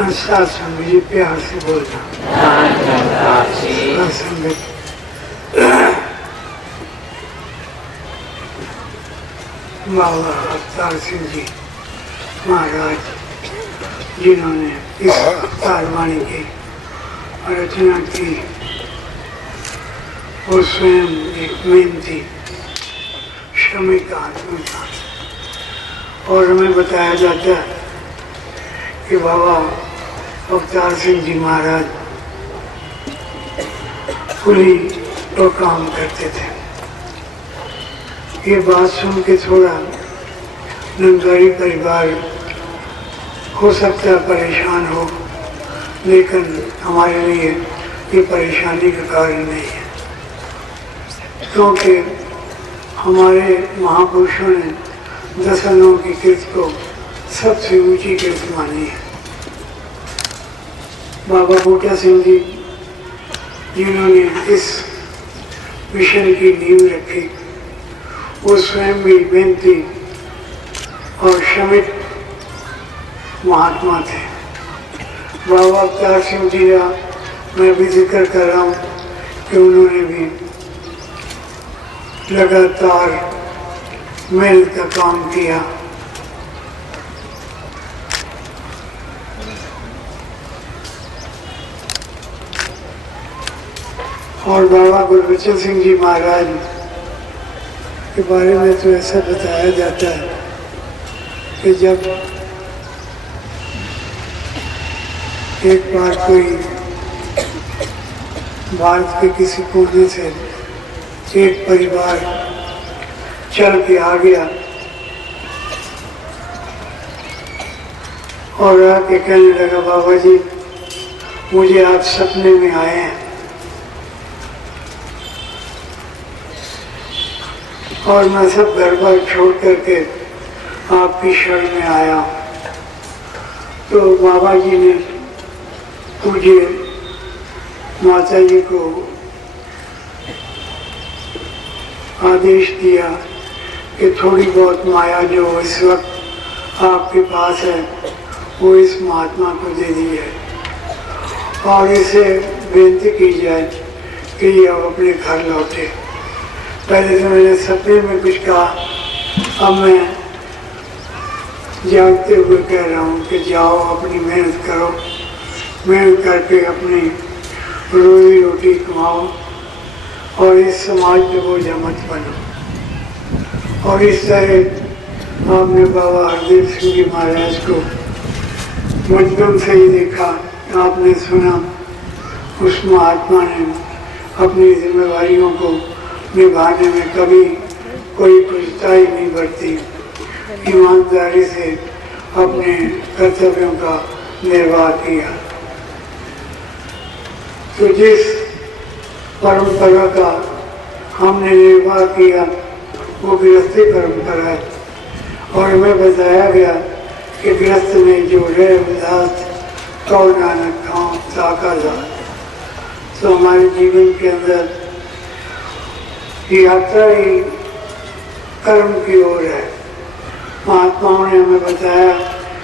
सत्संग जी प्यार से बोलना। सत्संग बाबा अवतार सिंह जी महाराज जिन्होंने इस अवतार वाणी की रचना की, वो स्वयं एक मेहनती श्रमिक आदमी था। और हमें बताया जाता है कि बाबा अवतार सिंह जी महाराज कुली पर काम करते थे। ये बात सुन के थोड़ा नंगारी परिवार हो सकता है परेशान हो, लेकिन हमारे लिए ये परेशानी का कारण नहीं है, क्योंकि हमारे महापुरुषों ने दसनों की कृत को सबसे ऊंची कृत मानी है। बाबा बूटा सिंह जी जिन्होंने इस मिशन की नींव रखी, वो स्वयं भी मेहनती और श्रमिक महात्मा थे। बाबा अवतार सिंह जी का मैं भी जिक्र कर रहा हूँ कि उन्होंने भी लगातार मेहनत का काम किया। और बाबा गुरबचन सिंह जी महाराज के बारे में तो ऐसा बताया जाता है कि जब एक बार कोई भारत के किसी कोने से एक परिवार चल के आ गया और आके कहने लगा, बाबा जी मुझे आप सपने में आए हैं और मैं सब घर बार छोड़ करके आपकी शरण में आया। तो बाबा जी ने मुझे माता जी को आदेश दिया कि थोड़ी बहुत माया जो इस वक्त आपके पास है वो इस महात्मा को दे दी है और इसे बेनती की जाए कि ये अब अपने घर लौटे। पहले तो मैंने सपने में कुछ कहा, अब मैं जागते हुए कह रहा हूँ कि जाओ अपनी मेहनत करो, मेहनत करके अपनी रोजी रोटी कमाओ और इस समाज में बोझ मत बनो। और इस तरह आपने बाबा हरदेव सिंह जी महाराज को बचपन से ही देखा, आपने सुना उस महात्मा ने अपनी जिम्मेवारियों को निभाने में कभी कोई कुशलताई नहीं बरती, ईमानदारी से अपने कर्तव्यों का निर्वाह किया। तो जिस परंपरा का हमने निर्वाह किया वो गृहस्थी परंपरा है और हमें बताया गया कि गृहस्थ में जो रहे उदास तो नानक खाओ साका जात। तो हमारे जीवन के अंदर यात्रा ही कर्म की ओर है। महात्माओं ने हमें बताया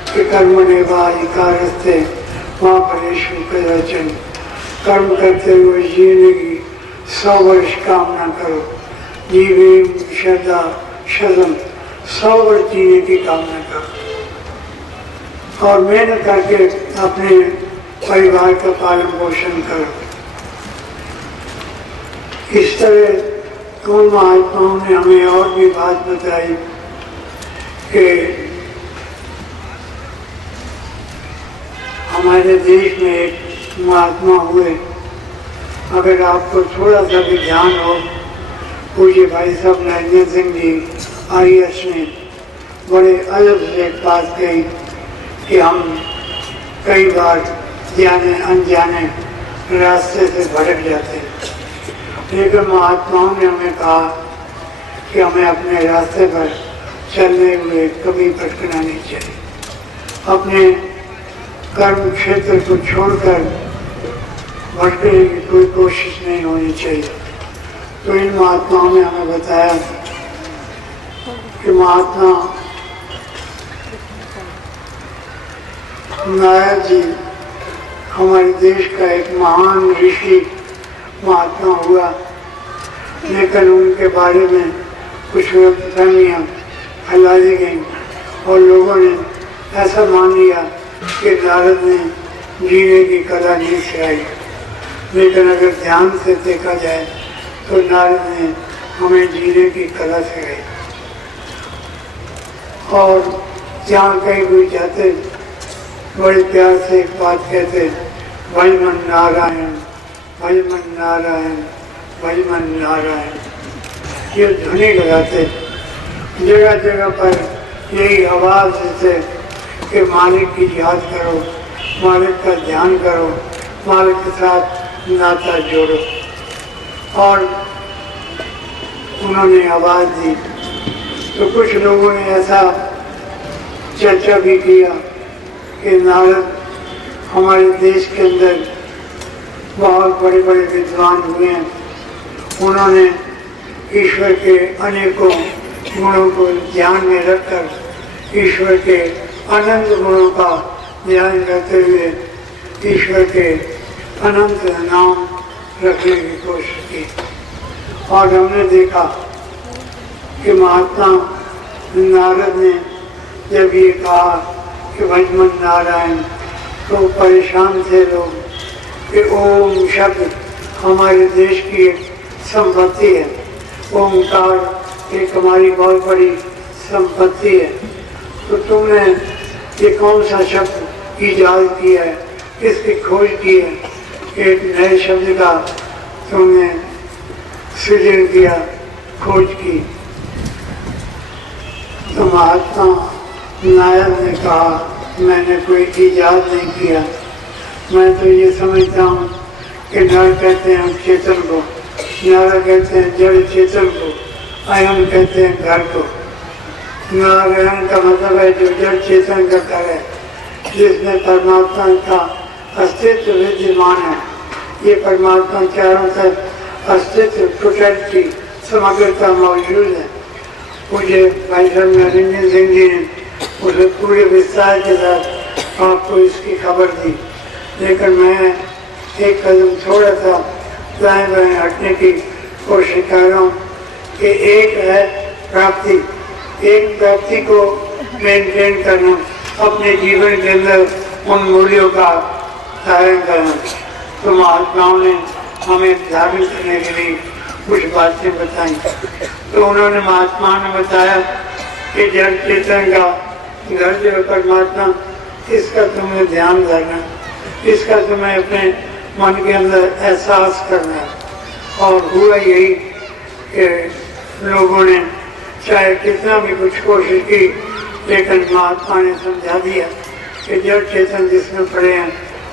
कि कर्म निवाधिकारस्ते वहाँ परेशु के रचन, कर्म करते हुए जीने की 100 वर्ष कामना करो, जीवे श्रद्धा शतम 100 वर्ष जीने की कामना करो और मेहनत करके अपने परिवार का पालन पोषण करो। इस तरह उन महात्माओं ने हमें और भी बात बताई कि हमारे देश में एक महात्मा हुए, अगर आपको थोड़ा सा भी ध्यान हो, पूज्य भाई साहब नरेंद्र सिंह जी IAS ने बड़े अजब से एक बात कही कि हम कई बार जाने अनजाने रास्ते से भटक जाते हैं, लेकिन महात्माओं ने हमें कहा कि हमें अपने रास्ते पर चलने हुए कभी भटकना नहीं चाहिए, अपने कर्म क्षेत्र को छोड़कर भटकने की कोई कोशिश नहीं होनी चाहिए। तो इन महात्माओं ने हमें बताया कि महात्मा नारायण जी हमारे देश का एक महान ऋषि महात्मा हुआ, लेकिन उनके बारे में कुछ गलतफहमियाँ फैला दी गई और लोगों ने ऐसा मान लिया कि नारद ने जीने की कला नहीं सिखाई। लेकिन अगर ध्यान से देखा जाए तो नारद ने हमें जीने की कला सिखाई। और जहाँ कहीं भी जाते बड़े प्यार से एक बात कहते, भज मन नारायण, भज मन नारायण, भज मन नारायण। ये ध्वनि लगाते, जगह जगह पर यही आवाज़ देते कि मालिक की याद करो, मालिक का ध्यान करो, मालिक के साथ नाता जोड़ो। और उन्होंने आवाज़ दी तो कुछ लोगों ने ऐसा चर्चा भी किया कि नारद हमारे देश के अंदर बहुत बड़े बड़े विद्वान हुए हैं, उन्होंने ईश्वर के अनेकों गुणों को ध्यान में रखकर ईश्वर के अनंत गुणों का ध्यान करते हुए ईश्वर के अनंत नाम रखने की कोशिश की। और हमने देखा कि महात्मा नारद ने जब ये कहा कि भज मन नारायण, तो परेशान थे लोग कि ओम शब्द हमारे देश की एक संपत्ति है, ओमकार एक हमारी बहुत बड़ी संपत्ति है, तो तुमने ये कौन सा शब्द ईजाद किया है, किसकी खोज की है, एक नए शब्द का तुमने सृजन किया, खोज की। तो महात्मा नारद ने कहा मैंने कोई ईजाद नहीं किया, मैं तो ये समझता हूँ कि नर कहते हैं चेतन को, नारा कहते हैं जड़ चेतन को, अयन कहते हैं घर को। नारायण का मतलब है जो जड़ चेतन का घर है, जिसमें परमात्मा का अस्तित्व विद्यमान है। ये परमात्मा चारों तरफ अस्तित्व टोटलिटी समग्रता मौजूद है। मुझे भाई साहब नरेंद्र सिंह जी ने उसे पूरे विस्तार के साथ आपको इसकी खबर दी, लेकिन मैं एक कदम थोड़ा सा दाएं बाएं हटने की कोशिश कर रहा हूँ कि एक है प्राप्ति, एक प्राप्ति को मेंटेन करना, अपने जीवन के अंदर उन मूल्यों का धारण करना। तो महात्माओं ने हमें धारण करने के लिए कुछ बातें बताई। तो उन्होंने महात्मा ने बताया कि जड़ चेतन का घर जो है परमात्मा, इसका तुम्हें ध्यान करना, इसका तुम्हें अपने मन के अंदर एहसास करना। और हुआ यही कि लोगों ने चाहे कितना भी कुछ कोशिश की, लेकिन महात्मा ने समझा दिया कि जड़ चेतन जिसमें पड़े हैं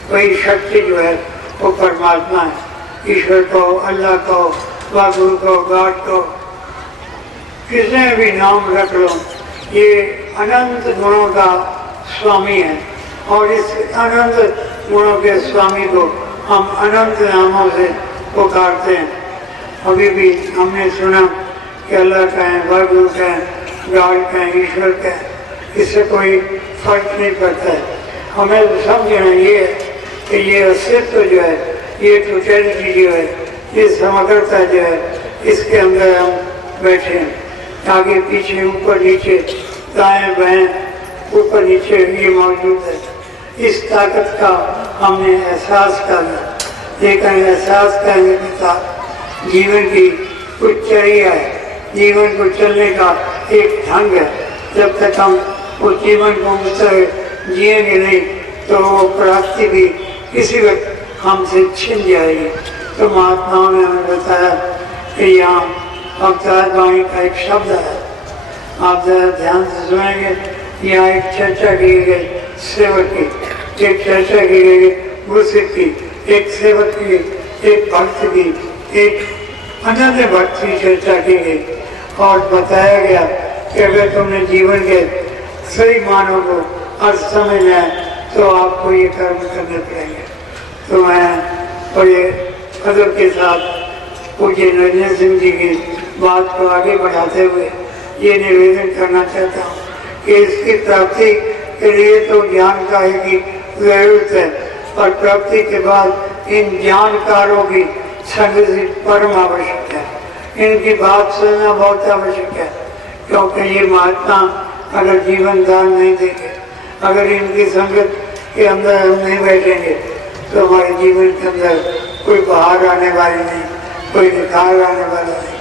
वही शक्ति जो है वो परमात्मा है। ईश्वर को, अल्लाह को, वागुरु को, गॉड को, किसने भी नाम रख लो, ये अनंत गुणों का स्वामी है। और इस अनंत गुणों के स्वामी को हम अनंत नामों से पुकारते हैं। अभी भी हमने सुना कि अल्लाह का है, वागुरु का है, गॉड का है, ईश्वर का है, इससे कोई फर्क नहीं पड़ता है। हमें समझना ये है कि ये अस्तित्व जो है, ये टोटलिटी जो है, ये समग्रता जो है, इसके अंदर हम बैठे हैं। आगे पीछे, ऊपर नीचे, दाएं बाएं, ऊपर नीचे ये मौजूद है। इस ताकत का हमने एहसास करना, लेकिन एहसास करने के साथ जीवन की कुछ चर्या है, जीवन को चलने का एक ढंग है। जब तक हम उस जीवन को उस तरह जिएंगे नहीं तो वो प्राप्ति भी किसी वक्त हमसे छिन जाएगी। तो महात्माओं ने हमें बताया कि यहाँ अवतार वाणी का एक शब्द है, आप जरा ध्यान से सुनेंगे। यहाँ एक चर्चा की गई सेवक की, एक चर्चा की गई गुरसिक की, एक सेवक की, एक भक्त की, एक अनन्य भक्त की चर्चा की गई और बताया गया कि अगर तुमने जीवन के सही मानों को अर्थ समझना है तो आपको ये कर्म करने पड़ेंगे। तो मैं बड़े कदर के साथ पूज्य नरेंद्र सिंह जी की बात को आगे बढ़ाते हुए ये निवेदन करना चाहता हूँ कि इसकी प्राप्ति के लिए तो ज्ञान का ही जरूरत है, और प्राप्ति के बाद इन ज्ञानकारों की संगति परम आवश्यक है। इनकी बात सुनना बहुत आवश्यक है, क्योंकि ये महात्मा अगर जीवन दान नहीं देंगे, अगर इनकी संगत के अंदर हम नहीं बैठेंगे तो हमारे जीवन के अंदर कोई बाहर आने वाली नहीं, कोई निखार आने वाला नहीं,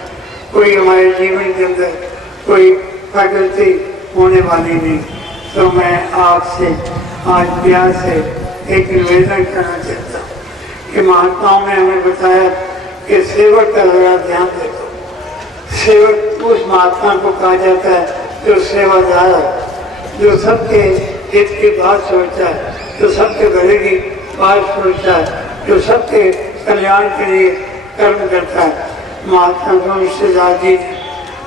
कोई हमारे जीवन के अंदर कोई प्रगति होने वाली नहीं। तो मैं आपसे आज प्यार से एक निवेदन करना चाहता हूँ कि महात्माओं ने हमें बताया कि सेवक का जरा ध्यान देखो। सेवक उस महात्मा को कहा जाता है जो सेवादार है, जो सबके हित की बात सोचता है, जो सबके भले की बात सोचता है, जो सबके कल्याण के लिए कर्म करता है। महात्मा तुलसीदास जी ने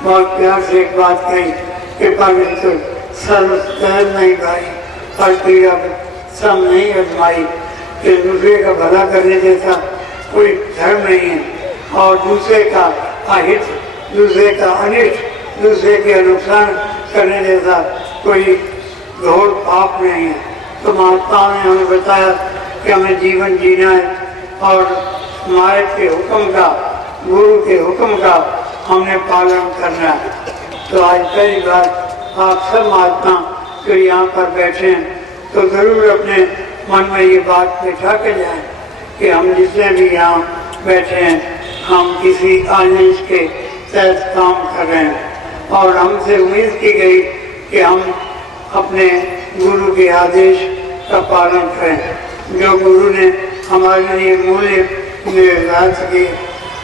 बहुत प्यार से एक बात कही कि पवित्र सर्व तैर नहीं गाई, पर पीड़ा सम नहीं अजमाई, कि दूसरे का भला करने जैसा कोई धर्म नहीं है और दूसरे का अहित, दूसरे का अनिष्ट, दूसरे के नुकसान करने जैसा कोई घोर पाप नहीं है। तो महात्माओं ने हमें बताया कि हमें जीवन जीना है और मालिक के हुक्म का, गुरु के हुक्म का हमने पालन करना है। तो आज पहली बार आप सब महात्मा जो यहाँ पर बैठे हैं तो जरूर अपने मन में ये बात बिठा के जाएं कि हम जितने भी यहाँ बैठे हैं हम किसी आदेश के तहत काम कर रहे हैं और हमसे उम्मीद की गई कि हम अपने गुरु के आदेश का पालन करें। जो गुरु ने हमारे लिए मूल्य निर्धारित किए,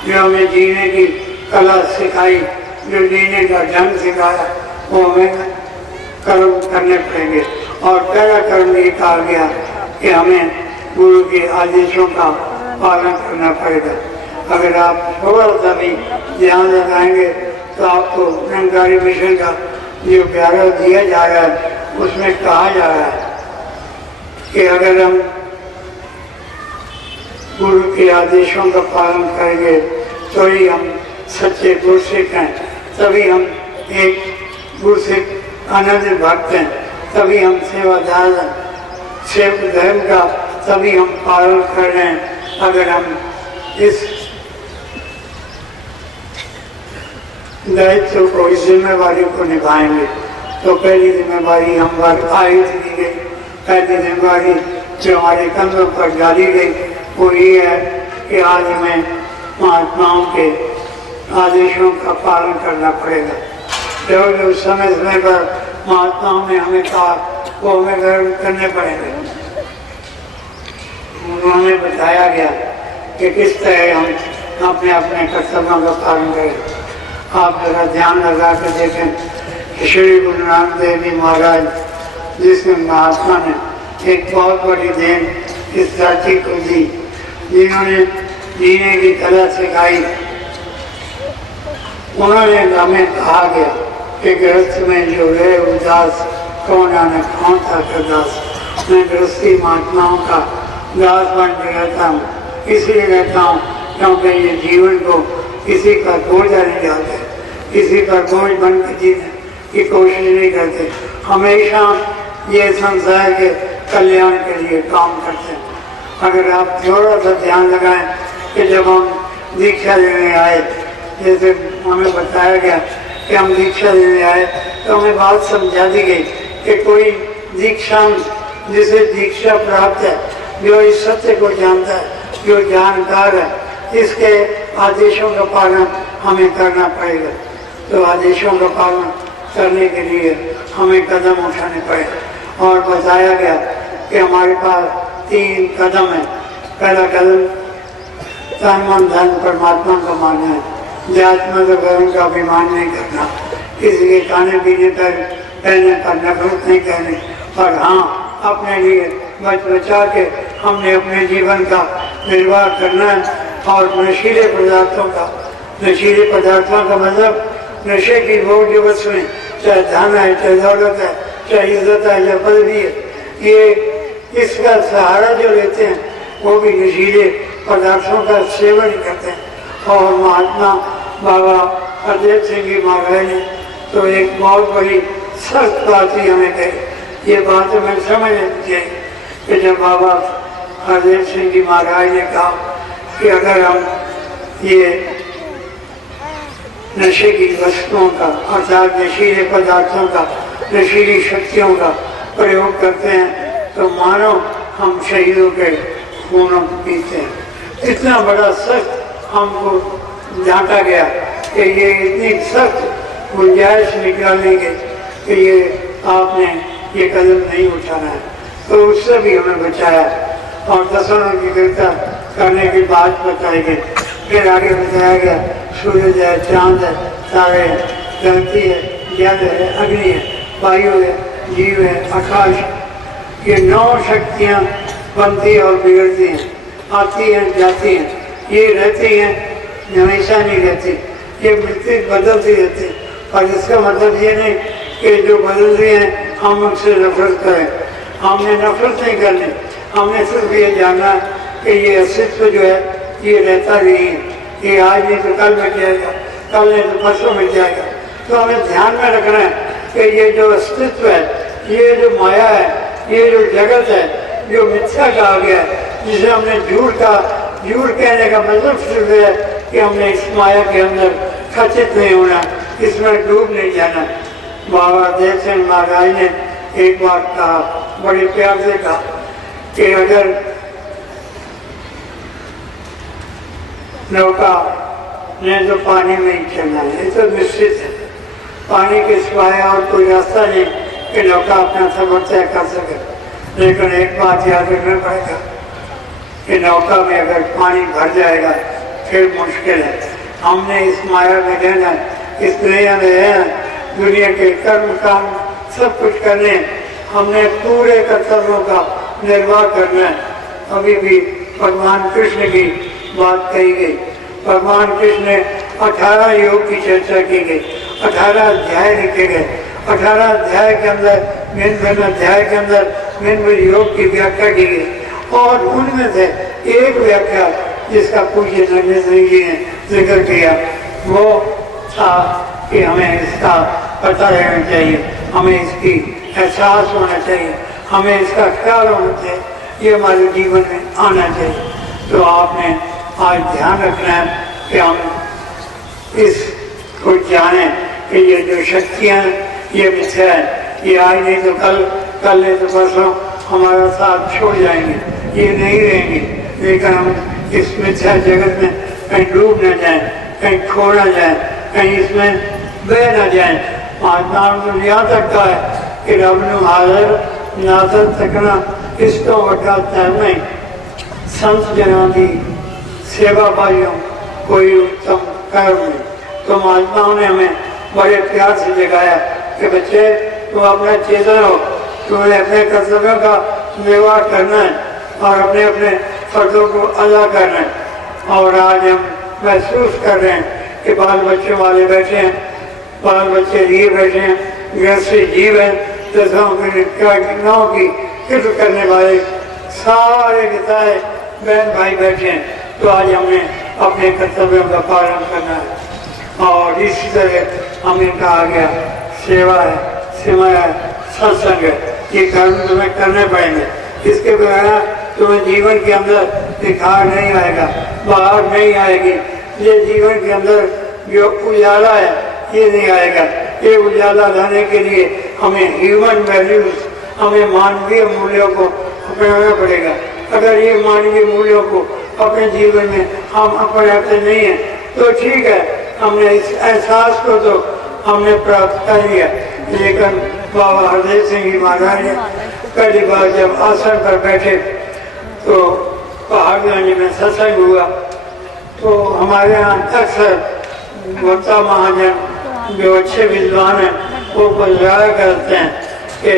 जो हमें जीने की कला सिखाई, जो जीने का ढंग सिखाया, वो हमें कर्म करने पड़ेंगे। और पहला कर्म ये कहा गया कि हमें गुरु के आदेशों का पालन करना पड़ेगा। अगर आप थोड़ा सा भी ध्यान लगाएंगे तो आपको निरंकारी मिशन का जो प्यारा दिया जा रहा है उसमें कहा जा रहा है कि अगर हम गुरु के आदेशों का पालन करेंगे तो ही हम सच्चे गुरसिख हैं, तभी हम एक गुरसिख आनंद भक्त हैं, तभी हम सेवादार हैं, सेवक धर्म का तभी हम पालन कर रहे हैं। अगर हम इस दायित्व को, इस जिम्मेवारी को निभाएंगे तो पहली जिम्मेवारी हम पर आयत दी गई, पहली जिम्मेवारी जो हमारे कंधों पर डाली गई वो ये है कि आज हमें महात्माओं के आदेशों का पालन करना पड़ेगा। जो समय समय पर महात्माओं ने हमें कहा वो हमें गर्व करने पड़ेंगे। उन्होंने बताया गया कि किस तरह हम अपने अपने कर्तव्यों का पालन करें। आप जरा ध्यान लगा कर देखें कि श्री गुरु नानक देव जी महाराज जिसने महात्मा ने एक बहुत बड़ी देन इस धरती को दी, जिन्होंने जीने की कला सिखाई, उन्होंने हमें कहा गया कि गृहस्थ में जो रहे उदास कौन आने कौन था दास। मैं गृहस्थी महात्माओं का दास बन के रहता हूँ, इसलिए रहता हूँ क्योंकि ये जीवन को किसी का बोझा नहीं डालते, किसी का बोझ बन के जीने की कोशिश नहीं करते, हमेशा ये संसार के कल्याण के लिए काम करते हैं। अगर आप थोड़ा सा ध्यान लगाएं कि जब हम दीक्षा लेने आए, जैसे हमें बताया गया कि हम दीक्षा लेने आए तो हमें बात समझा दी गई कि कोई दीक्षा जिसे दीक्षा प्राप्त है, जो इस सत्य को जानता है, जो जानकार है, इसके आदेशों का पालन हमें करना पड़ेगा। तो आदेशों का पालन करने के लिए हमें कदम उठाने पड़े और बताया गया कि हमारे पास 3 कदम है। पहला कदम तन मन धन परमात्मा का मानना है, जातमत धर्म का अभिमान नहीं करना, किसी के खाने पीने पर पहनने पर नफरत नहीं करनी, और हाँ अपने लिए बच बचा के हमने अपने जीवन का निर्वाह करना है। और नशीले पदार्थों का मतलब नशे की भोग जो वस्तुएं, चाहे धन है, चाहे दौलत है, चाहे इज्जत है, चाहे पदवी है, ये इसका सहारा जो लेते हैं वो भी नशीले पदार्थों का सेवन करते हैं। और महात्मा बाबा अजय सिंह जी महाराज ने तो एक बहुत बड़ी सख्त बात ही हमें कही। ये बात हमें समझ लेनी चाहिए कि जब बाबा हरदेव सिंह जी महाराज ने कहा कि अगर हम ये नशे की वस्तुओं का अर्थात नशीले पदार्थों का, नशीली शक्तियों का प्रयोग करते हैं तो मानो हम शहीदों के खूनों पीते हैं। इतना बड़ा सख्त हमको डांटा गया कि ये इतनी सख्त गुंजाइश निकालने के कि ये आपने ये कदम नहीं उठाना है, तो उससे भी हमें बचाया और दसों की गिरता करने की बात बताई गई। फिर आगे बताया गया सूरज है, चांद है, तारे हैं, धरती है, जल है, अग्नि है, वायु है, जीव है, आकाश, ये 9 शक्तियाँ बनती और बिगड़ती हैं, आती हैं, जाती हैं, ये रहती हैं, हमेशा नहीं रहती, ये मिलती बदलती रहती है। और इसका मतलब ये नहीं कि जो बदल रही हैं हम उनसे नफरत करें, हमने नफरत नहीं करनी, हमने सिर्फ ये जानना कि ये अस्तित्व जो है ये रहता नहीं है, ये आज नहीं तो कल मिट जाएगा, कल नहीं तो परसों मिट जाएगा। तो हमें ध्यान में रखना है कि ये जो अस्तित्व है, ये जो माया है, ये जो जगत है, जो मिथ्या कहा गया है, जिसे हमने झूठ का, झूठ कहने का मतलब सिर्फ है कि हमने इस माया के अंदर खचित नहीं होना, इसमें डूब नहीं जाना। बाबा देव सिंह महाराज ने एक बार कहा, बड़े प्यार से कहा कि अगर नौका ने तो पानी में ही चलना है, ये तो निश्चित है, पानी के सिवाय और कोई रास्ता नहीं कि नौका अपना सफर तय कर सके। लेकिन एक बात याद रखना पड़ेगा कि नौका में अगर पानी भर जाएगा फिर मुश्किल है। हमने इस माया में रहना, इस दुनिया में रहना, दुनिया के कर्म काम सब कुछ करने, हमने पूरे कर्तव्यों का निर्वाह करना है। अभी भी भगवान कृष्ण की बात कही गई, भगवान कृष्ण ने 18 योग की चर्चा की गई, 18 अध्याय लिखे गए, 18 अध्याय के अंदर भिन्न भिन्न अध्याय के अंदर भिन्न भिन्न योग की व्याख्या की गई और उनमें से एक व्याख्या जिसका पूज्य नरेंद्र सिंह जी ने जिक्र किया वो था कि हमें इसका पता रहना चाहिए, हमें इसकी एहसास होना चाहिए, हमें इसका ख्याल होना चाहिए, ये हमारे जीवन में आना चाहिए। तो आपने आज ध्यान रखना है कि हम इसको जाने कि ये जो शक्तियाँ ये मिथ्या है, ये आज नहीं तो कल, कल नहीं तो परसों हमारा साथ छोड़ जाएंगे, ये नहीं रहेंगे। लेकिन हम इस मिथ्या जगत में कहीं डूब न जाएं, कहीं खो न जाएं, कहीं इसमें बह न जाएं। महात्मा ने यहाँ तक कहा है कि रब ने हाजिर नाजर तकना इस तो वटा तैरना संत जना की सेवा पाइयों कोई उत्तम कर्म नहीं। तो महात्माओं ने हमें बड़े प्यार से जगाया कि बच्चे तुम अपना चेतन हो, तुम्हें अपने कर्तव्यों का निर्वाह करना है और अपने अपने फर्जों को अदा करना है। और आज हम महसूस कर रहे हैं कि बाल बच्चों वाले बैठे हैं, बाल बच्चे लिए बैठे हैं, गृहस्थी जीव है, दसों की फिक्र करने वाले सारे पिताएं बहन भाई बैठे हैं। तो आज हमें अपने कर्तव्यों का पालन करना है और इसी तरह हमें कहा गया सेवा है, सेवा है, सत्संग है, ये कर्म तुम्हें करने पड़ेंगे। इसके बगैर तुम्हें जीवन के अंदर निखार नहीं आएगा, बाहर नहीं आएगी। ये जीवन के अंदर जो उजाला है ये नहीं आएगा। ये उजाला लाने के लिए हमें ह्यूमन वैल्यूज, हमें मानवीय मूल्यों को अपनाना पड़ेगा। अगर ये मानवीय मूल्यों को अपने जीवन में हम अपनाते नहीं हैं तो ठीक है, हमने इस एहसास को तो हमने प्राप्त कर लिया। लेकिन बाबा हरदेव सिंह जी महाराज ने पहली बार जब आसन पर बैठे तो पहाड़गंज में सत्संग हुआ, तो हमारे यहाँ अक्सर वक्ता महाजन जो अच्छे विद्वान हैं वो बजाया करते हैं कि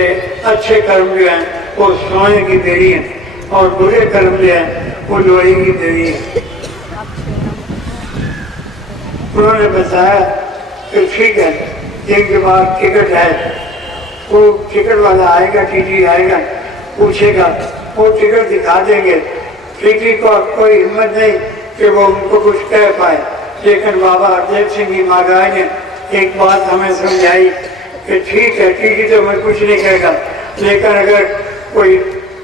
अच्छे कर्म जो हैं वो सोने की बेड़ी है और बुरे कर्म जो हैं वो लोहे की बेड़ी है। उन्होंने बताया कि ठीक है, एक के बाद टिकट है, वो टिकट वाला आएगा, टीटी आएगा, पूछेगा, वो टिकट दिखा देंगे। टीटी को कोई हिम्मत नहीं कि वो उनको कुछ कह पाए। लेकिन बाबा हरदेव सिंह जी महाराज ने एक बात हमें समझाई कि ठीक है, टीटी तो मैं कुछ नहीं कहेगा, लेकिन अगर कोई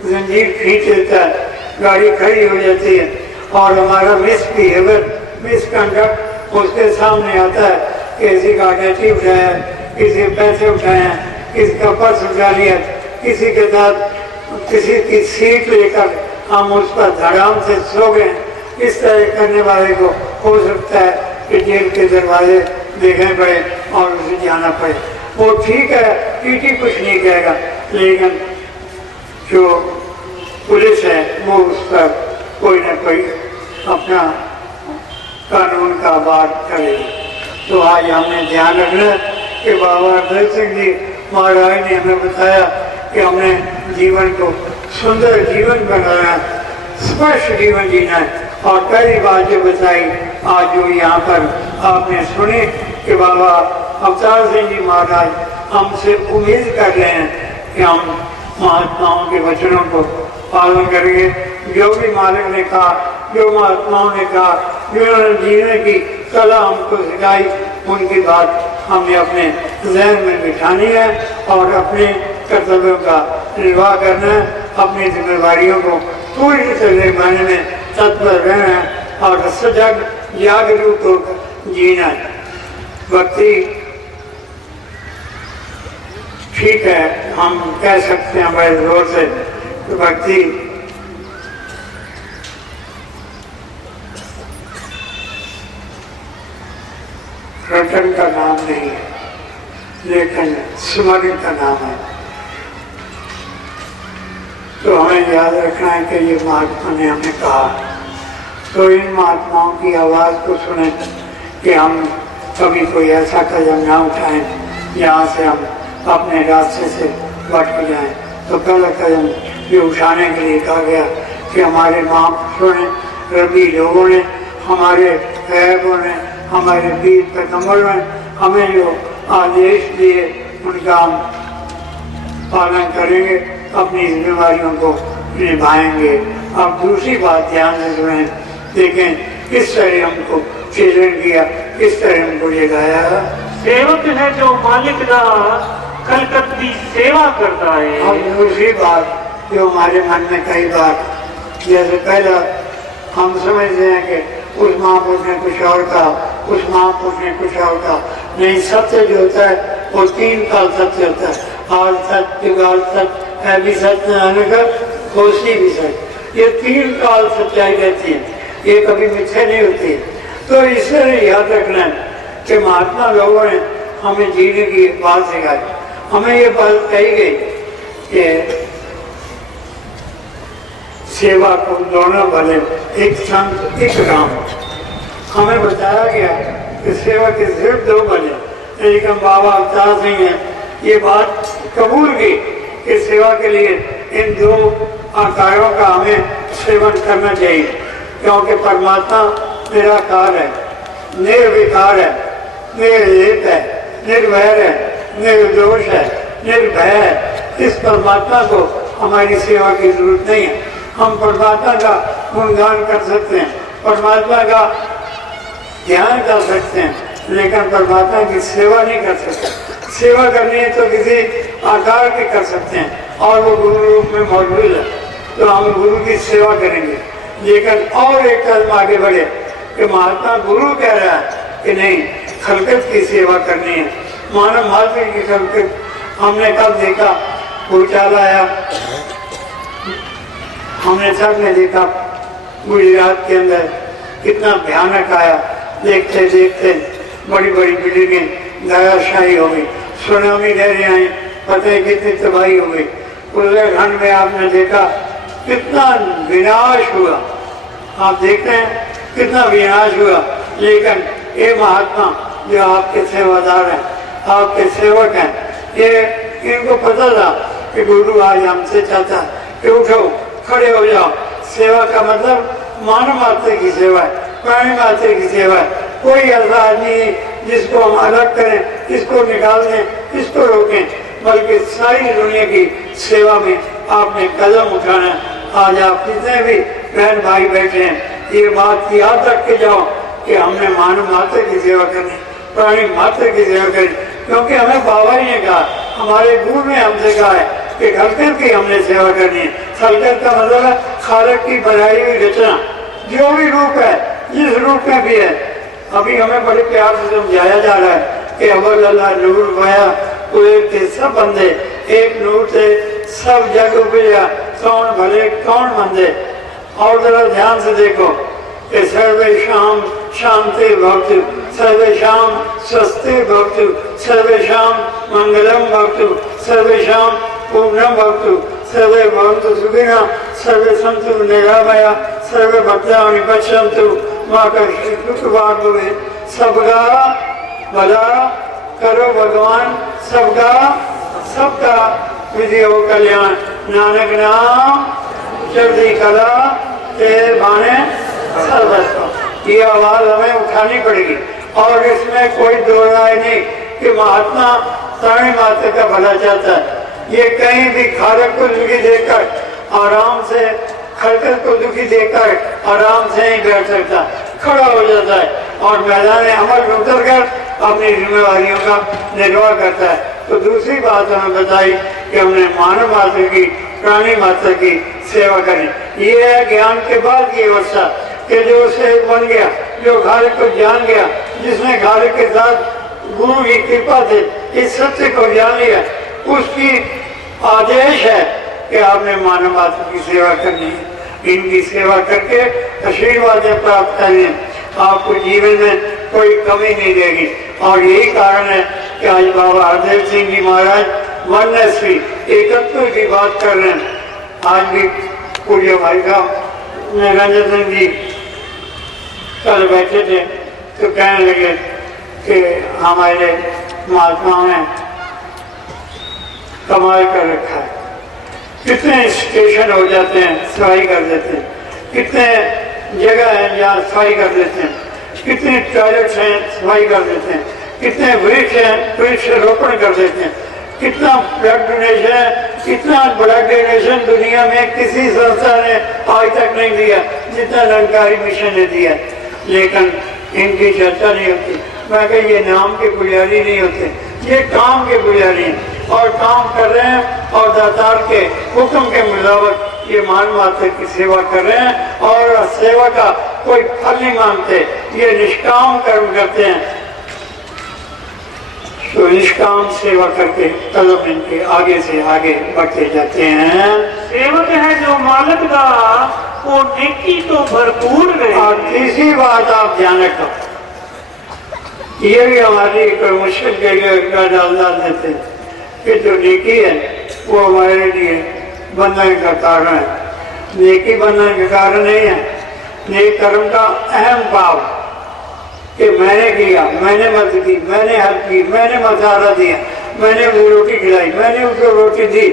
जंजीर खींच देता है, गाड़ी खड़ी हो जाती है और हमारा मिसबिहेवियर, मिसकंडक्ट उसके सामने आता है। किसी का अटैची उठाया, किसी पैसे उठाए हैं, किसी का पर्स उठा लिया, किसी के साथ किसी की सीट लेकर हम उस पर धड़ाम से सो गए। इस तरह करने वाले को हो सकता है कि जेल के दरवाजे देखने पड़े और उसे जाना पड़े। वो ठीक है, टीटी कुछ नहीं कहेगा, लेकिन जो पुलिस है वो उस पर कोई ना कोई अपना कानून का बात करेगी। तो आज हमने ध्यान रखना कि बाबा अटल सिंह जी महाराज ने हमें बताया कि हमने जीवन को सुंदर जीवन बनाना, स्पष्ट जीवन जीना है। और पहली बात जो बताई आज जो यहाँ पर आपने सुनी कि बाबा अवतार सिंह जी महाराज हमसे उम्मीद कर रहे हैं कि हम महात्माओं के वचनों को पालन करेंगे। जो भी मालिक ने कहा, जो महात्माओं ने कहा, जो उन्होंने जीने की कला हमको सिखाई, उनकी बात हमने अपने जहन में बिठानी है और अपने कर्तव्यों का निर्वाह करना है, अपनी जिम्मेदारियों को पूरी तरह निभाने में तत्पर रहना है और सजग जागरूक होकर जीना है। भक्ति ठीक है, हम कह सकते हैं बड़े जोर से कि भक्ति रटन का नाम नहीं है, लेकिन स्मरण का नाम है। तो हमें याद रखना है कि ये महात्मा ने हमें कहा, तो इन महात्माओं की आवाज़ को सुने कि हम कभी कोई ऐसा कदम ना उठाएं जहाँ से हम अपने रास्ते से भटक जाएं। तो पहला कदम ये उठाने के लिए कहा गया कि हमारे महापुरुषों ने, रबी लोगों ने, हमारे गैबों ने, हमारे वीर पैगंबरों ने हमें जो आदेश दिए उनका हम पालन करेंगे, अपनी जिम्मेदारियों को निभाएंगे। अब दूसरी बात ध्यान से सुने, देखें किस तरह हमको प्रेरण किया, किस तरह हमको जगाया। सेवक है जो मालिक ना कलकत्ती सेवा करता है। अब दूसरी बात जो हमारे मन में कई बार, जैसे पहला हम समझते हैं कि उस महापुरुष ने कुछ और कहा, उस महापुरुष ने कुछ और कहा। नहीं, सत्य जो होता है वो 3 काल सत्य होता है, हाल सत्य, जुगाल सत्य, है भी सत्य, होशी भी सत्य। ये 3 काल सच्चाई रहती है, ये कभी मिथ्या नहीं होती। तो इसलिए याद रखना है कि महात्मा लोगों ने हमें जीने की बात सिखाई। हमें ये बात कही गई कि सेवा को दोनों भले, एक संत एक राम। हमें बताया गया कि सेवा के सिर्फ 2 भले, लेकिन बाबा अवतार सिंह ने ये बात कबूल की कि सेवा के लिए इन 2 आकारों का हमें सेवन करना चाहिए, क्योंकि परमात्मा निराकार है, निर्विकार है, निर्लिप्त है, निर्वैर है, निर्दोष है, निर्भय है। इस परमात्मा को हमारी सेवा की जरूरत नहीं है। हम परमात्मा का गुणगान कर सकते हैं, परमात्मा का ध्यान कर सकते हैं, लेकिन परमात्मा की सेवा नहीं कर सकते। सेवा करनी है तो किसी आकार की कर सकते हैं और वो गुरु रूप में मौजूद है, तो हम गुरु की सेवा करेंगे। लेकिन और एक कदम आगे बढ़े कि महात्मा गुरु कह रहा है कि नहीं, खलकत की सेवा करनी है, मानव मात्र की खलकत। हमने कब देखा भूचाल आया, हमने सबने देखा गुजरात के अंदर कितना भयानक आया। देखते देखते बड़ी बड़ी बिल्डिंगें धराशायी हो गई, सुनामी लहरें आई, पता है कितनी तबाही हो गई। उत्तराखंड में आपने देखा कितना विनाश हुआ, आप देखते हैं कितना विनाश हुआ। लेकिन ये महात्मा जो आपके सेवादार हैं, आपके सेवक हैं, ये इनको पता था कि गुरु आज हमसे चाहता है कि उठो, खड़े हो जाओ। सेवा का मतलब मानव मात्र की सेवा है, प्राणी मात्र की सेवा है। कोई ऐसा आदमी जिसको हम अलग करें, इसको निकाल दें, इसको रोकें, बल्कि सारी दुनिया की सेवा में आपने कदम उठाना। आज आप कितने भी बहन भाई बैठे हैं, ये बात याद रख के जाओ कि हमने मानव मात्र की सेवा करनी, प्राणी मात्र की सेवा करनी, क्योंकि हमें बाबा जी ने कहा, हमारे गुरु ने हमसे कहा है कि खलकत की हमने सेवा करनी है। खलकत का मतलब है खालिक की बनाई हुई रचना, जो भी रूप है, जिस रूप में भी है। अभी हमें बड़े प्यार से समझाया जा रहा है कि अव्वल अल्लाह नूर पाया, कुएं के सब बंदे एक नूर से सब जग उपजा, कौन भले कौन मंदे। और जरा ध्यान से देखो कि सर्वेशाम शांति भवतु, सर्वेशाम स्वस्ति भवतु, सर्वेशाम मंगलम भवतु, सर्वेशाम पूर्णम भवतु, सर्वे भवन्तु सुखिनः, सर्वे सन्तु निरामया, सर्वे भद्राणि पश्यन्तु मा कश्चित् दुःखभाग् भवेत्। सबका भला करो भगवान, सबका सबका विधि हो कल्याण। नानक नाम चढ़ती कला ते बाणे सर्वस्व। ये आवाज हमें उठानी पड़ेगी और इसमें कोई दो राय नहीं कि महात्मा प्राणी मात्र का भला चाहता है। ये कहीं भी खालक को दुखी देकर आराम से, खलकत को दुखी देकर आराम से ही बैठ सकता, खड़ा हो जाता है और मैदान अमल में उतर कर अपनी जिम्मेवारियों का निर्वाह करता है। तो दूसरी बात हमें बताई कि हमने मानव मात्र की, प्राणी मात्र की सेवा करी। ये है ज्ञान के बाद की अवस्था कि जो उसे बन गया, जो खालिक को जान गया, जिसने खालिक के साथ गुरु की कृपा से इस सत्य को जान लिया, उसकी आदेश है कि आपने मानव मात्र की सेवा करनी है। इनकी सेवा करके आशीर्वादें प्राप्त करनी है, आपको जीवन में कोई कमी नहीं देगी। और यही कारण है कि आज बाबा हरदेव सिंह जी महाराज वनस्वी एकत्व की बात कर रहे हैं। आज भी पूज्य भाई साहब निरंजन सिंह जी कल बैठे थे तो कहने लगे कि हमारे महात्माओं ने कमाल कर रखा है, कितने स्टेशन हो जाते हैं सफाई कर देते हैं, कितने जगह है जहाँ सफाई कर देते हैं, कितने टॉयलेट्स हैं सफाई कर देते हैं, कितने वृक्ष हैं वृक्ष रोपण कर देते हैं, कितना ब्लड डोनेशन है, कितना ब्लड डोनेशन दुनिया में किसी संस्था ने आज तक नहीं दिया जितना निरंकारी मिशन ने दिया। लेकिन इनकी चर्चा नहीं होती। मैं कह ये नाम के पुजारी नहीं होते, ये काम के पुजारी हैं और काम कर रहे हैं और दातार के हुक्म के मुताबिक ये मानव मात्र की सेवा कर रहे हैं और सेवा का कोई फल नहीं मांगते, ये निष्काम कर्म करते हैं। तो निष्काम सेवा करके कदम इनके आगे से आगे बढ़ते जाते हैं। सेवक है जो मालिक का, वो नेकी तो भरपूर रहे। और तीसरी बात आप ध्यान रखो, ये भी हमारी एक मुश्किल का डालना देते हैं कि जो नेकी है वो हमारे लिए बंधन का कारण है। नेकी बंधन का कारण नहीं है, नेक कर्म का अहम भाव कि मैंने किया, मैंने मदद की, मैंने हेल्प की, मैंने मसाला दिया, मैंने वो रोटी खिलाई, मैंने उसको रोटी दी।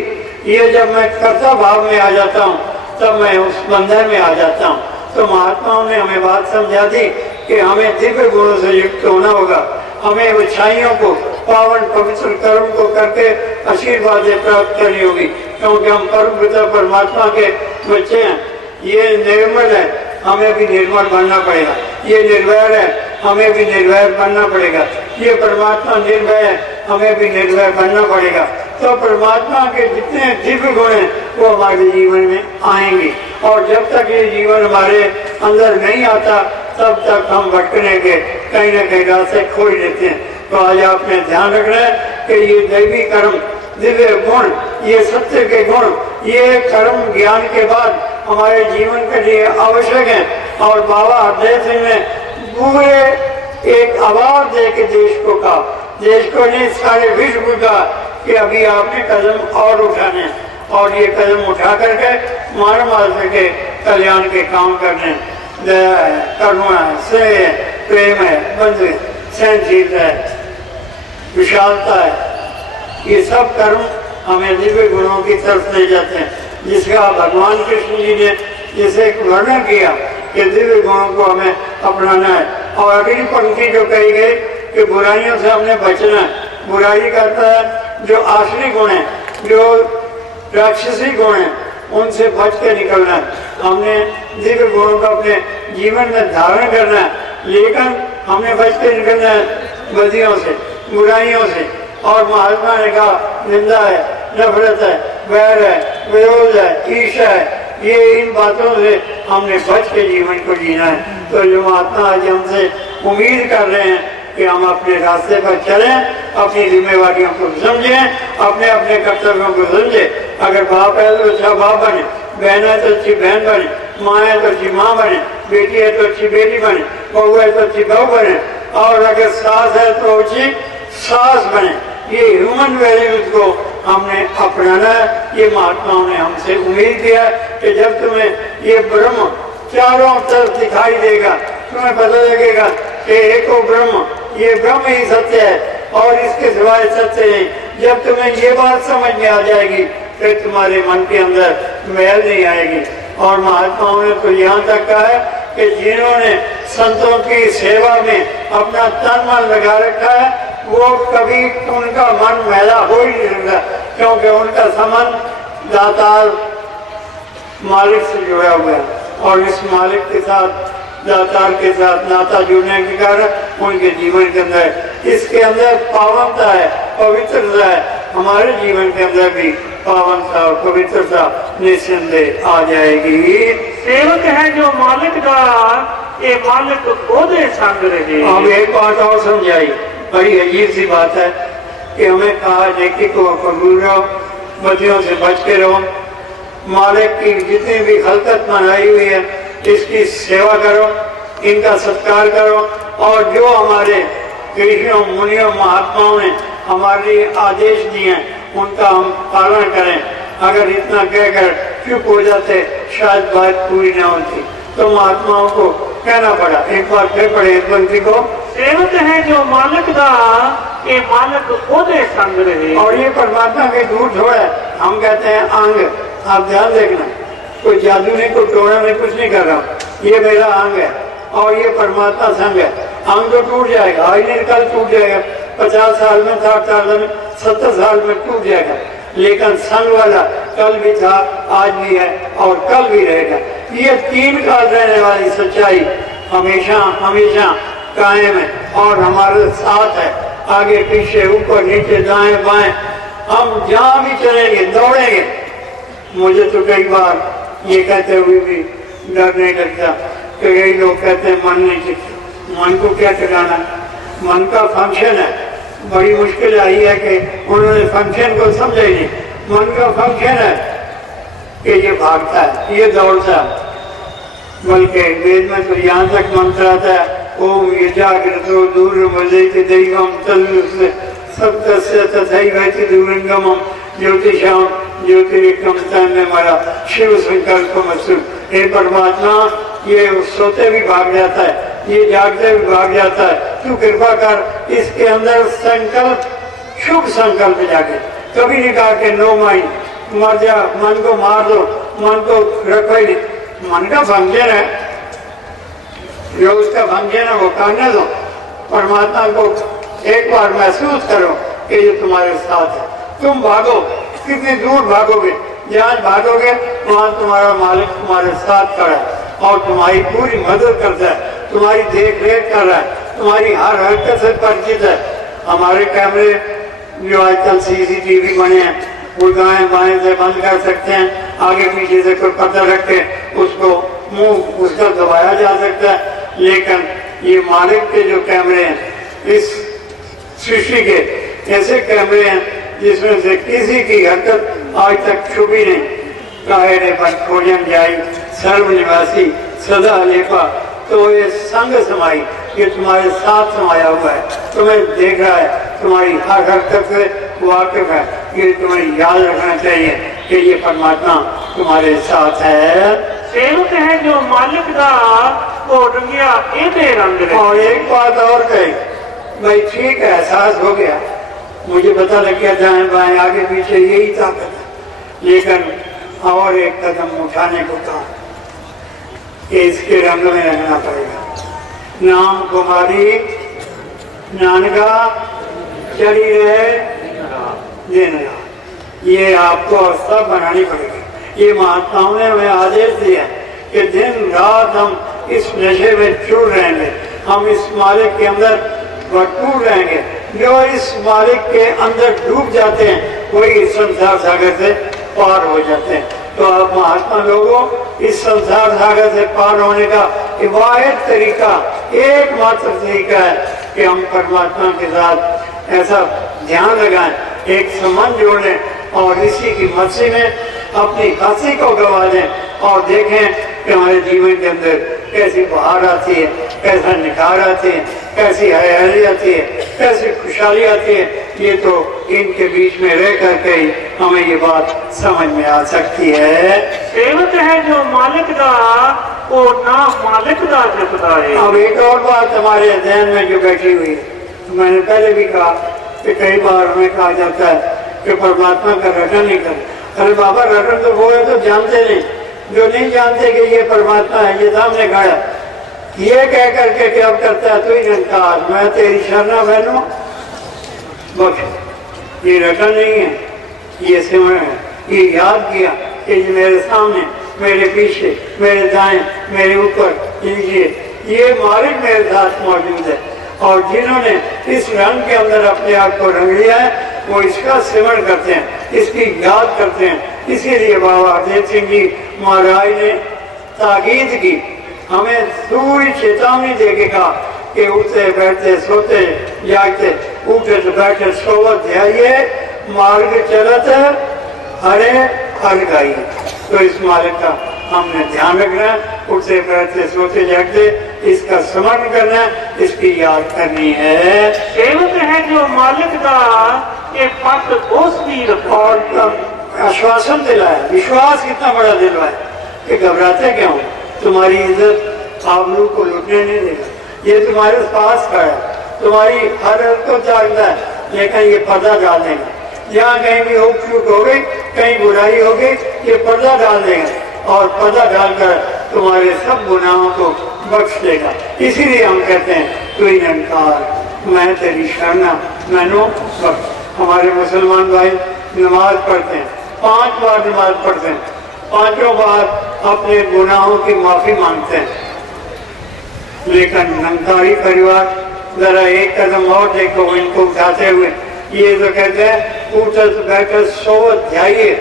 ये जब मैं कर्ता भाव में आ जाता हूँ तब मैं उस बंधन में आ जाता हूँ। तो महात्माओं ने हमें बात समझा दी कि हमें दिव्य गुणों से युक्त होना होगा, हमें अच्छाइयों को, पावन पवित्र कर्म को करके आशीर्वाद प्राप्त करनी होगी, क्योंकि हम परम पिता परमात्मा के बच्चे हैं। ये निर्मल है, हमें भी निर्मल बनना पड़ेगा। ये निर्वैर है, हमें भी निर्वैर बनना पड़ेगा। ये परमात्मा निर्भय है, हमें भी निर्भय बनना पड़ेगा। तो परमात्मा के जितने दिव्य गुण हैं वो हमारे जीवन में आएंगे और जब तक ये जीवन हमारे अंदर नहीं आता तब तक हम भटकने के कहीं ना कहीं रास्ते खोज लेते हैं। तो आज आपने ध्यान रखना है कि ये दैवी कर्म, दिव्य गुण, ये सत्य के गुण, ये कर्म ज्ञान के बाद हमारे जीवन के लिए आवश्यक है। और बाबा हरदेव सिंह ने पूरे एक आवाज दे के देश को कहा, देश को नहीं सारे विश्व का, कि अभी आपने कदम और उठाने और ये कदम उठा करके मानव मात्र के कल्याण के काम करने। दया है, करुणा है, स्नेह है, प्रेम है, बंधु है, सहनशीलता है, विशालता है, ये सब कर्म हमें दिव्य गुणों की तरफ ले जाते हैं, जिसका भगवान कृष्ण जी ने जिसे वर्णन किया कि दिव्य गुणों को हमें अपनाना है। और अगली पंक्ति जो कही गई कि बुराइयों से हमने बचना है। बुराई करता है जो आसुरी गुण है, जो राक्षसी गुण है, उनसे बच के निकलना है। हमने दिव्य गुणों को अपने जीवन में धारण करना है, लेकिन हमने बच के निकलना है बदियों से, बुराइयों से। और महात्मा ने कहा निंदा है, नफरत है, वैर है, विरोध है, ईर्ष्या है, ये इन बातों से हमने बच के जीवन को जीना है। तो जो महात्मा आज हमसे उम्मीद कर रहे हैं कि हम अपने रास्ते पर चलें, अपनी जिम्मेवारियों को समझें, अपने अपने कर्तव्यों को समझें। अगर बाप है तो अच्छा बाप बने, बहन है तो अच्छी बहन बने, माँ है तो अच्छी माँ बने, बेटी है तो अच्छी बेटी बने, बहू है तो अच्छी बहू बने, और अगर सास है तो अच्छी सास बने। ये ह्यूमन वैल्यूज को हमने अपनाना है। ये महात्माओं ने हमसे उम्मीद किया है कि जब तुम्हें ये ब्रह्म चारों तरफ दिखाई देगा, तुम्हें पता लगेगा कि एको ब्रह्म, ये ब्रह्म ही सत्य है और इसके सिवाय सत्य नहीं। जब तुम्हें ये बात समझ में आ जाएगी फिर तुम्हारे मन के अंदर मैल नहीं आएगी। और महात्माओं ने तो यहाँ तक कहा है कि जिन्होंने संतों की सेवा में अपना तन मन लगा रखा है वो कभी उनका मन मैला हो ही नहीं सकता, क्योंकि उनका संबंध दातार मालिक से जुड़ा हुआ है। और इस मालिक के साथ, दातार के साथ नाता जुड़ने के कारण उनके जीवन के अंदर, इसके अंदर पावनता है, पवित्रता है। हमारे जीवन के अंदर भी पावनता और पवित्रता निस्संदेह आ जाएगी। सेवक है जो मालिक का, ये मालिक ओदे संग रहे। अब एक बात और समझाई, बड़ी अजीब सी बात है कि हमें कहा नेकी को कबूल रहो, बदियों से बच के रहो, मालिक की जितनी भी खलकत बनाई हुई है इसकी सेवा करो, इनका सत्कार करो, और जो हमारे ऋषियों मुनियों महात्माओं ने हमारे लिए आदेश दिए हैं उनका हम पालन करें। अगर इतना कहकर चुप हो जाते शायद बात पूरी न होती। तो महात्माओं को कहना पड़ा। एक बार फिर पढ़े इस पंक्ति को, सेवक है जो मालिक का, ये मालिक ओदे संग रहे। और ये परमात्मा के दूर थोड़ा है, हम कहते हैं अंग। आप ध्यान देखना, कोई जादू नहीं, कोई टोना नहीं, कुछ नहीं कर रहा, ये मेरा अंग है और ये परमात्मा संग है। अंग तो टूट जाएगा, आज नहीं कल टूट जाएगा, 50 साल में, 60 साल में, 70 साल में टूट जाएगा, लेकिन संग वाला कल भी था, आज भी है और कल भी रहेगा। ये 3 काल रहने वाली सच्चाई हमेशा हमेशा कायम है और हमारे साथ है, आगे पीछे ऊपर नीचे दाएं बाएं, हम जहाँ भी चलेंगे दौड़ेंगे। मुझे तो कई बार ये कहते हुए भी डर नहीं लगता कि कई लोग कहते हैं मन नहीं टिकता। मन को क्या टिकाना, मन का फंक्शन है। बड़ी मुश्किल आई है कि उन्होंने फंक्शन को समझा ही नहीं। मन का फंक्शन है कि ये भागता है, ये दौड़ता है, बल्कि वेद में तो यहाँ तक मंत्र आता है, ओम यजाग्रतो दूरमजैति दैवम तल्लुस्य सप्तस्य तथैवैति दूरंगमम ज्योतिषाम ज्योतिरिकम तन्मे मरा शिव संकल्पमस्तु। हे परमात्मा, ये सोते भी भाग जाता है, ये जागते भी भाग जाता है, तू कृपा कर इसके अंदर संकल्प, शुभ संकल्प जागे। कभी नहीं कहा कि नो माइंड, मर जा, मन को मार दो, मन को रखो ही नहीं। मन का फंक्शन है, जो उसका फंक्शन है वो करने दो। परमात्मा को एक बार महसूस करो कि ये तुम्हारे साथ है। तुम भागो, कितनी दूर भागोगे, जहाँ भागोगे वहाँ तुम्हारा मालिक तुम्हारे साथ खड़ा है और तुम्हारी पूरी मदद करता है, तुम्हारी देख रेख कर रहा है, तुम्हारी हर हरकत से परिचित है। हमारे कैमरे जो आजकल CCTV बने हैं वो दाएं बाएं से बंद कर सकते हैं, आगे पीछे से कोई पता रख के उसको मुंह उसका दबाया जा सकता है। लेकिन ये मालिक के जो कैमरे हैं, इस सृष्टि के ऐसे कैमरे हैं जिसमें से किसी की हरकत आज तक छुपी नहीं। काहे ने बन खोजन जाई सर्व निवासी सदा लेपा, तो ये संग समाई, ये तुम्हारे साथ समाया हुआ है, तुम्हें देख रहा है, तुम्हारी हर हरकत से वाकिफ है। ये तुम्हें याद रखना चाहिए कि ये परमात्मा तुम्हारे साथ है। सेवक है जो मालिक का, वो रंगिया एदे रंग रहे। और एक बात और कही, भाई ठीक है, एहसास हो गया, मुझे पता लग गया दाएं बाएं आगे पीछे यही ताकत है, लेकिन और एक कदम उठाने को कहा कि इसके रंग में रहना पड़ेगा। नाम कुमारी नानका चढ़ी रहे दिन रात, ये आपको अवस्था बनानी पड़ेगी। ये महात्माओं ने हमें आदेश दिया कि दिन रात हम इस नशे में चूर रहेंगे, हम इस मालिक के अंदर भरपूर रहेंगे। जो इस मालिक के अंदर डूब जाते हैं वही इस संसार सागर से पार हो जाते हैं। तो आप महात्मा लोगों, इस संसार सागर से पार होने का वाहिद तरीका, एकमात्र तरीका है कि हम परमात्मा के साथ ऐसा ध्यान लगाएं, एक संबंध जोड़ें और इसी की मर्जी में अपनी हंसी को गवा दें और देखें कि हमारे जीवन के अंदर कैसी बहार आती है, कैसा निखार आती है, कैसी हरियाली आती है, कैसी खुशहाली आती है। ये तो इनके बीच में रह करके ही हमें ये बात समझ में आ सकती है। सेवक है जो मालिक दा वो ना मालिक दा जपदा है। अब एक और बात हमारे ध्यान में जो बैठी हुई है, मैंने पहले भी कहा कि कई बार हमें कहा जाता है कि परमात्मा का रटन नहीं कर। अरे बाबा, रटन तो वो है तो जानते नहीं, जो नहीं जानते कि ये परमात्मा है, ये सामने खड़ा, ये कह करके क्या करता है, तू ही निरंकार, मैं तेरी शरणा बहनों बख्श। ये रटन नहीं है, ये सिमरन है। ये याद किया कि मेरे सामने, मेरे पीछे, मेरे दाएं, मेरे ऊपर, ये मालिक मेरे साथ मौजूद है। और जिन्होंने इस रंग के अंदर अपने आप को रंग लिया है, वो इसका सिमरण करते हैं, इसकी याद करते हैं। इसीलिए बाबा अजय सिंह जी महाराज ने ताकीद की, हमें पूरी चेतावनी देके कहा कि उठते बैठते सोते जागते, उठे तो बैठे सोवत ध्याइए, मार्ग चलत हरे हर गाइए। तो इस मालिक का हमने ध्यान रखना है, उठते बैठते सोते जागते इसका स्मरण करना है, इसकी याद करनी है। सेवक है जो मालिक दा ये पट दोस्ती रखता और आश्वासन दिलाया, विश्वास कितना बड़ा दिलवाया कि घबराते क्यों, तुम्हारी इज्जत आबरू को लुटने नहीं देगा, ये तुम्हारे पास खड़ा है, तुम्हारी हर को जानता है, लेकिन ये पर्दा डाल देगा। जहाँ कहीं भी हुक चूक हो गई, कहीं बुराई हो गई, ये पर्दा डाल देगा और पर्दा डालकर तुम्हारे सब गुनाहों को बख्श देगा। इसीलिए हम कहते हैं, तू ही निरंकार, मैं तेरी शरणा मैनो बख्श। हमारे मुसलमान भाई नमाज पढ़ते हैं, 5 बार नमाज पढ़ते हैं, 5 बार अपने गुनाहों की माफी मांगते हैं। लेकिन निरंकारी परिवार जरा एक कदम और देखो इनको उठाते हुए, ये तो कहते हैं उठत बैठत सोवत ध्याइए,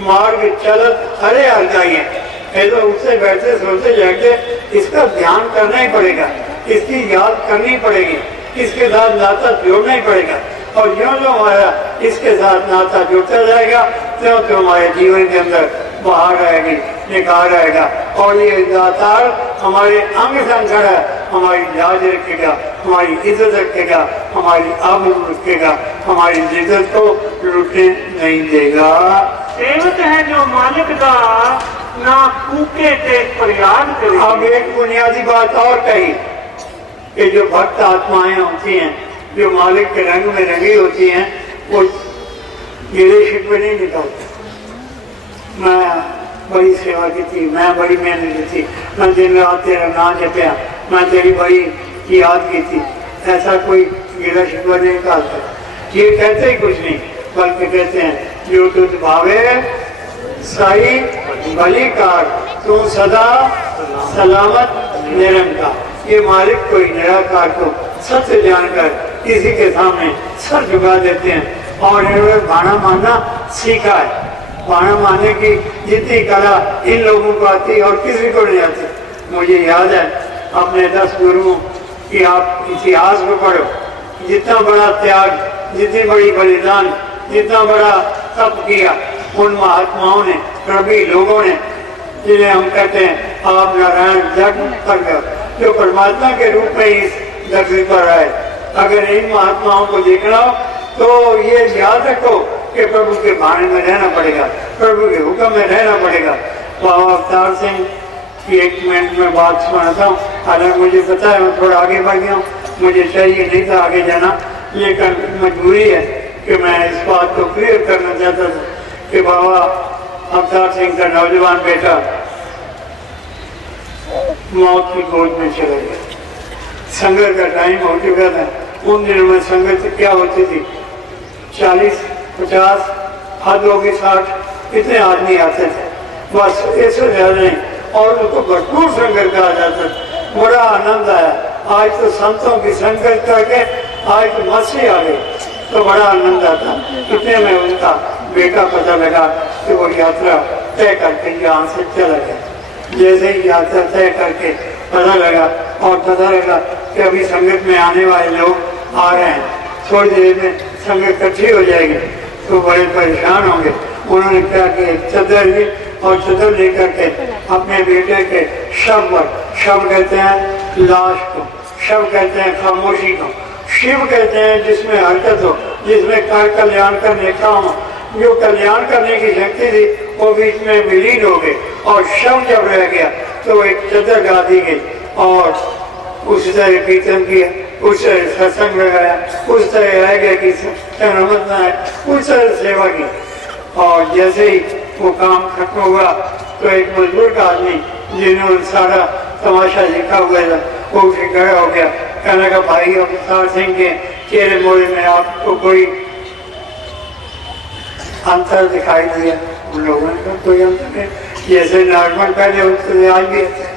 मार्ग चलत हरे हर गाइए। तो उससे बैठते सोते जाके इसका ध्यान करना ही पड़ेगा, इसकी याद करनी पड़ेगी, इसके साथ नाता जोड़ना ही पड़ेगा। और जो जो हमारा इसके साथ नाता जुड़ता जाएगा, त्यों त्यों हमारे जीवन के अंदर बाहर आएगी, निखार आएगा। और ये दातार हमारे अंग संग खड़ा है, हमारी लाज रखेगा, हमारी इज्जत रखेगा, हमारी आबरू रखेगा, हमारी इज्जत को लूटने नहीं देगा। सेवक है जो मालिक दा ना कूके ते फरियाद करे। अब एक बुनियादी बात और कही कि जो भक्त आत्माएं होती हैं, जो मालिक के रंग में रंगी होती हैं, वो मेरे शिकवे नहीं निकालते। मैं बड़ी सेवा की थी, मैं बड़ी मेहनत की थी, मैं दिन रात तेरा नाम जपया, मैं तेरी बड़ी याद की थी, ऐसा कोई गिला शिकवा नहीं निकालता। ये कहते ही कुछ नहीं, बल्कि कहते हैं जो तुझ भावे साई भली कार, तू सदा सलामत निरंकार। ये मालिक कोई निराकार को सत्य जानकर किसी के सामने सर झुका देते हैं और इन्होंने भाना मानना सीखा है। भाना मानने की जितनी कला इन लोगों को आती और किसी को नहीं आती। मुझे याद है अपने 10 गुरुओं की, आप इतिहास को पढ़ो, जितना बड़ा त्याग, जितनी बड़ी बलिदान, जितना बड़ा तप किया उन महात्माओं ने, प्रभी लोगों ने, जिन्हें हम कहते हैं आप नारायण जग कर गए, जो परमात्मा के रूप में इस धरती पर आए। अगर इन महात्माओं को देखना हो तो ये याद रखो कि प्रभु के भाने में रहना पड़ेगा, प्रभु के हुक्म में रहना पड़ेगा। बाबा अवतार सिंह की 1 मिनट में बात सुनाता हूँ। हालांकि मुझे पता है मैं थोड़ा आगे बढ़ गया हूँ, मुझे चाहिए नहीं था आगे जाना, लेकिन मजबूरी है कि मैं इस बात को क्लियर करना चाहता था कि बाबा अवतार सिंह का नौजवान बेटा मौत की गोद में चला गया। संगत का टाइम हो चुका था। उन दिनों में संगत क्या होती थी, 40, 50, हद होगी 60, इतने आदमी आते थे, बस ऐसे ज्यादा नहीं। और उनको भरपूर संगत कहा जाता था। बड़ा आनंद आया। आज तो संतों की संगत करके आज तो मस्ती आ गई, तो बड़ा आनंद आता। इतने में उनका बेटा पता लगा कि वो यात्रा तय करके यहाँ से चला गया। जैसे ही यात्रा तय करके पता लगा और पता लगा कि अभी संगत में आने वाले लोग आ रहे हैं, थोड़ी देर में संगत इकट्ठी हो जाएगी, तो बड़े परेशान होंगे। उन्होंने क्या किया, चदर ली और चदर लेकर के अपने बेटे के शव पर, शव कहते हैं लाश को, शव कहते हैं खामोशी को, शिव कहते हैं जिसमें हरकत हो, जिसमें कल्याण करने काम हो, जो कल्याण करने की शक्ति थी वो बीच में विलीन हो गई और शव जब रह गया तो एक चदर गा दी गई और उस तरह कीर्तन किया, उस तरह सत्संग लगाया, उस तरह रह गया कि उस तरह सेवा की। और जैसे ही वो काम खत्म हुआ तो एक मजदूर का आदमी जिन्होंने सारा तमाशा देखा हुआ था वो उसे खड़ा हो गया, कहने का भाई अवतार सिंह के चेहरे मोहरे में आपको कोई अंतर दिखाई दिया? उन लोगों ने कहा कोई अंतर नहीं, जैसे नॉर्मल पहले उससे आज भी थे।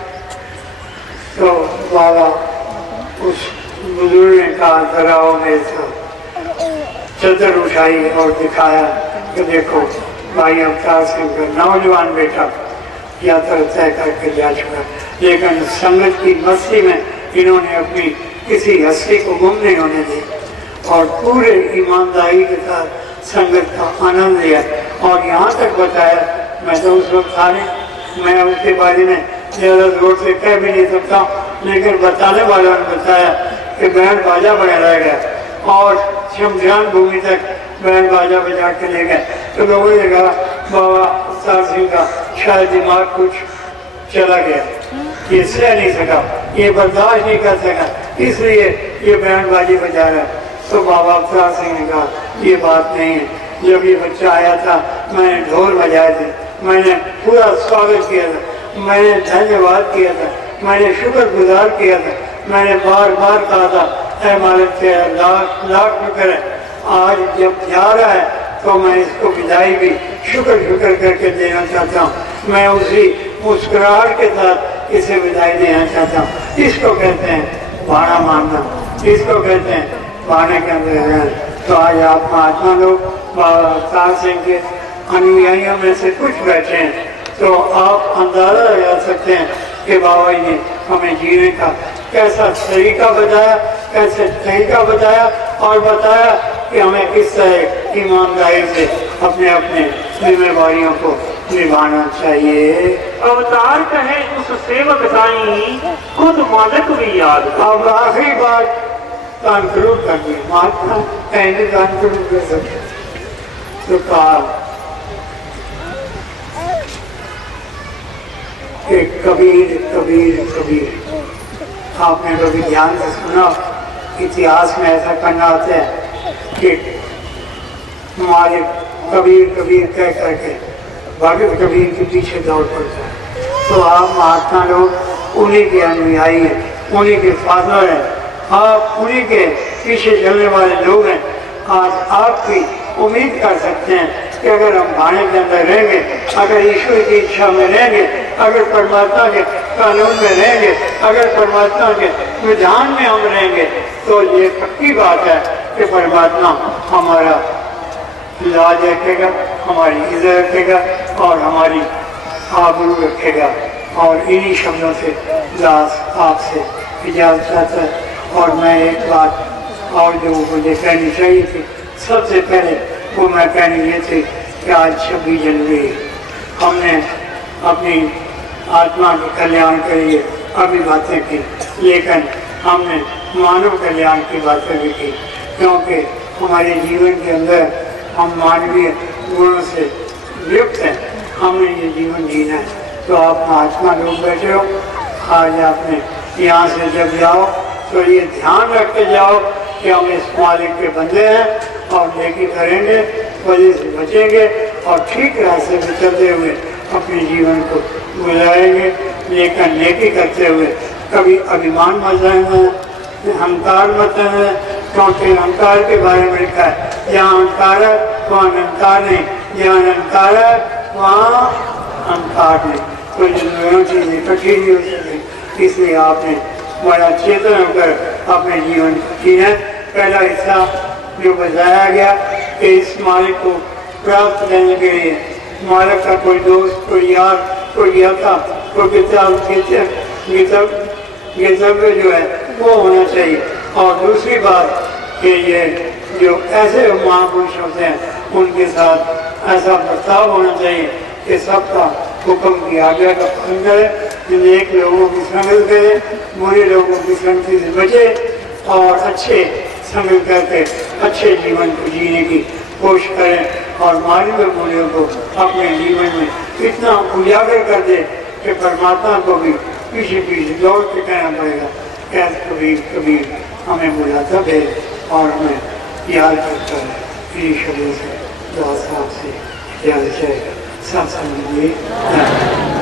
तो बाबा उस बुजुर्ग ने कहा जराओ मेरे साथ, चदर उठाई और दिखाया कि देखो भाई अवतार सिंह का नौजवान बेटा यात्रा तय करके जा चुका, लेकिन संगत की मस्ती में इन्होंने अपनी किसी हस्ती को गुम नहीं होने दी और पूरे ईमानदारी के साथ संगत का आनंद लिया। और यहाँ तक बताया, मैं तो उस वक्त था नहीं, मैं उसके बारे में ज़्यादा जोर से कह भी नहीं सकता, लेकिन बताने वालों ने बताया कि बैंड बाजा बना रह गया और शमशान भूमि तक बैंड बाजा बजा के ले गए। तो लोगों ने कहा बाबा अवतार सिंह का शायद दिमाग कुछ चला गया, ये सह नहीं सका, ये बर्दाश्त नहीं कर सका, इसलिए ये बैंड बाजी बजा रहा है। तो बाबा अवतार सिंह ने कहा ये बात नहीं है, जब ये बच्चा आया था मैंने ढोल बजाए थे, मैंने पूरा स्वागत किया था, मैंने धन्यवाद किया था, मैंने शुक्रगुजार किया था, मैंने बार बार कहा था ऐ मालिक तेरा लाख लाख शुक्र है, आज जब जा रहा है तो मैं इसको विदाई भी शुक्र करके देना चाहता हूँ, मैं उसी मुस्कुराहट के साथ इसे विदाई देना चाहता हूँ। इसको कहते हैं भाड़ा मारना, इसको कहते हैं भाड़े के अंदर रहना। तो आज आप महात्मा लोग बाबा अवतार सिंह के अनुयायियों में से कुछ बैठे हैं, तो आप अंदाजा लगा सकते हैं कि बाबा जी ने हमें जीने का कैसा तरीका बताया, कैसे तरीका बताया और बताया कि हमें किस तरह ईमानदारी से अपने अपने जिम्मेवारियों को निभाना चाहिए। अवतार कहे उस सेवक साईं खुद मालिक भी याद। अब आखिरी बात कंक्लूड कर दी, महात्मा कहने कंक्लूड कर सकते तो कहा कि कबीर कबीर कबीर। आपने कभी ध्यान से सुना, इतिहास में ऐसा करना होता है कि हमारे कबीर कबीर कह करके भगत कबीर के पीछे दौड़ पड़ता है। तो आप महात्मा लोग उन्हीं के अनुयायी हैं, उन्हीं के फॉलोअर हैं, आप उन्हीं के पीछे चलने वाले लोग हैं। आज आप भी उम्मीद कर सकते हैं कि अगर हम भाड़े के अंदर रहेंगे, अगर ईश्वर की इच्छा में रहेंगे, अगर परमात्मा के कानून में रहेंगे, अगर परमात्मा के विधान में हम रहेंगे, तो ये पक्की बात है कि परमात्मा हमारा लाज रखेगा, हमारी इज्जत रखेगा और हमारी आबरू रखेगा। और इन्हीं शब्दों से दास आपसे इजाज़त चाहता है। और मैं एक बात और जो मुझे कहनी चाहिए थी, सबसे पहले वो मैं कहनी ये थी कि आज 26 जनवरी हमने अपनी आत्मा के कल्याण के लिए अभी बातें की, लेकिन हमने मानव कल्याण की बातें भी की, क्योंकि हमारे जीवन के अंदर हम मानवीय गुणों से युक्त हैं, हमने ये जीवन जीना है। तो आप महात्मा लोग बैठे हो, आज आपने यहाँ से जब जाओ तो ये ध्यान रख के जाओ कि हम इस मालिक के बंदे हैं और नेकी करेंगे, वजह से बचेंगे और ठीक रास्ते पे चलते हुए अपने जीवन को गुजारेंगे, लेकिन नेकी करते हुए कभी अभिमान मत रहना, अहंकार मत रहना, क्योंकि अहंकार के बारे में लिखा है जहाँ अहंकार है वहाँ अहंकार नहीं, जहाँ अहंकार है वहाँ अहंकार नहीं। तो ये दोनों चीज़ें इकट्ठी नहीं हो सकती, इसलिए आपने बड़ा चेतन होकर अपने जीवन को जीना। पहला हिस्सा जो बताया गया कि इस मालिक को प्राप्त करने के लिए हमारा का कोई दोस्त, कोई यार, कोई आता, कोई गिरतव्य जो है वो होना चाहिए। और दूसरी बात कि ये जो ऐसे महापुरुष होते हैं उनके साथ ऐसा बर्ताव होना चाहिए कि सबका हुक्म की आज्ञा का पालन करे, नेक लोगों की संगत करे, बुरे लोगों की संगति से बचे और अच्छे संगत करके अच्छे जीवन को जीने की कोशिश करें और मानवीय मूल्यों को अपने जीवन में इतना उजागर कर दे कि परमात्मा को भी पीछे पीछे दौड़ के कहना पड़ेगा, कैद कबीर कबीर हमें बुलाता है और हमें याद करता है। ईश्वर से दुआ साहब से याद जाएगा। सत्संग में